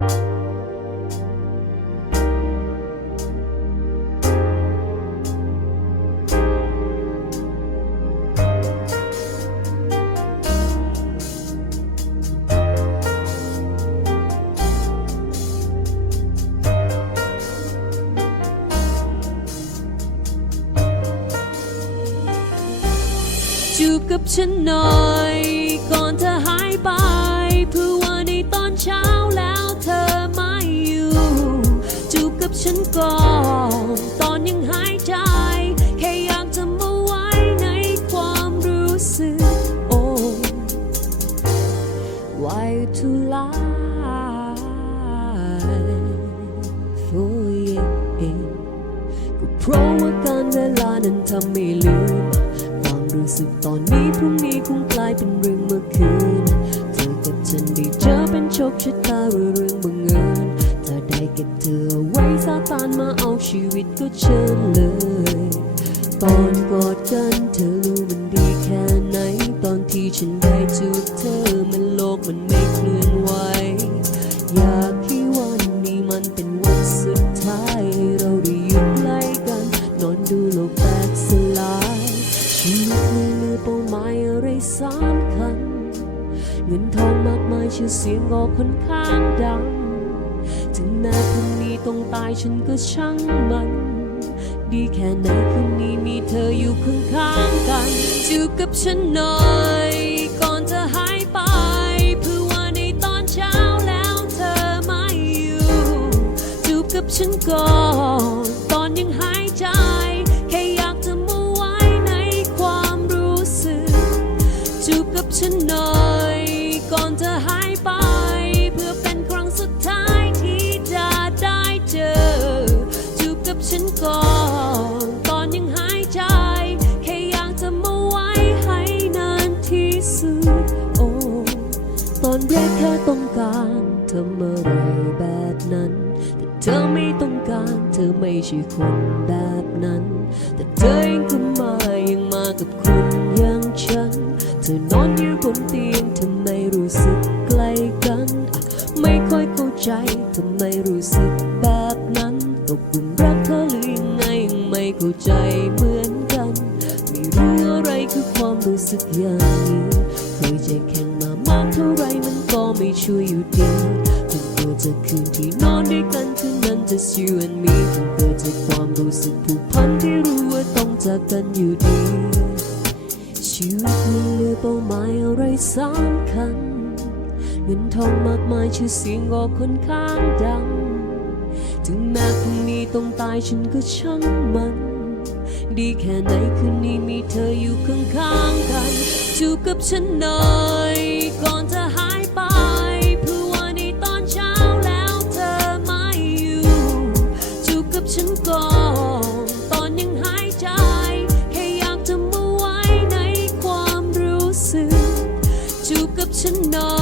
จูบกับฉันหน่ ก่อตอนยังหายใจ แค่อยากจะมาไว้ในความรู้สึกโอ้ Why to lie for you ก็เพราะว่าการเวลานั้นทำให้ลืม ความรู้สึกตอนนี้พรุ่งนี้คงกลายเป็นเรื่องเมื่อคืน เธอกับฉันได้เจอเป็นโชคชะตาหรือเรื่องบังเอิญ ชีวิตก็เชิญเลย ตอนกอดกันเธอรู้มันดีแค่ไหน ตอนที่ฉันได้จูบเธอมันโลกมันไม่เคลื่อนไหว อยากให้วันนี้มันเป็นวันสุดท้ายให้เราได้อยู่ใกล้กัน นอนดูโลกแตกสลายชีวิตไม่มีเป้าหมายอะไรสำคัญเงินทองมากมายชื่อเสียงก็ค่อนข้างดัง ถึงแม้คน ต้องตายฉันก็ช่างมัน ดีแค่ไหนคืนนี้มีเธออยู่ข้างๆกันจูบกับฉันหน่อย อนแรกแค่ต้องการเธอเมื่อไรแบบนั้น แต่เธอไม่ต้องการเธอไม่ใช่คนแบบนั้น แต่เธอเองก็มายังมากับคนอย่างฉัน เธอนอนอยู่บนเตียงทำไมรู้สึกใกลกัน ไม่ค่อยเข้าใจทำไมรู้สึกแบบนั้นตกหลุมรักเธอหรือยังไงไม่เข้าใจเหมือนกัน ไม่รู้อะไรคือความรู้สึกอย่างนี้เคยใจแข็งามากเท่าไรมันก็ไม่ช่วยอยู่ดีจนตัวจะคืนที่นอนด้วยกันคืนนั้น just you and me จนเกิดจากความรู้สึกผูกพันที่รู้ว่าต้องจากกันอยู่ดี ชีวิตไม่เหลือเป้าหมายอะไรสำคัญเงินทองมากมายชื่อเสียงก็ค่อนข้างดัง ถึงแม้พรุ่งนี้ต้องตายฉันก็ช่างมันดีแค่ไหนคืนนี้มีเธออยู่ข้างๆกันจูบกับฉันหน่อย กับฉันก่อนตอนยังหายใจ แค่อยากจะมาไว้ในความรู้สึกจูบกับฉันหน่อย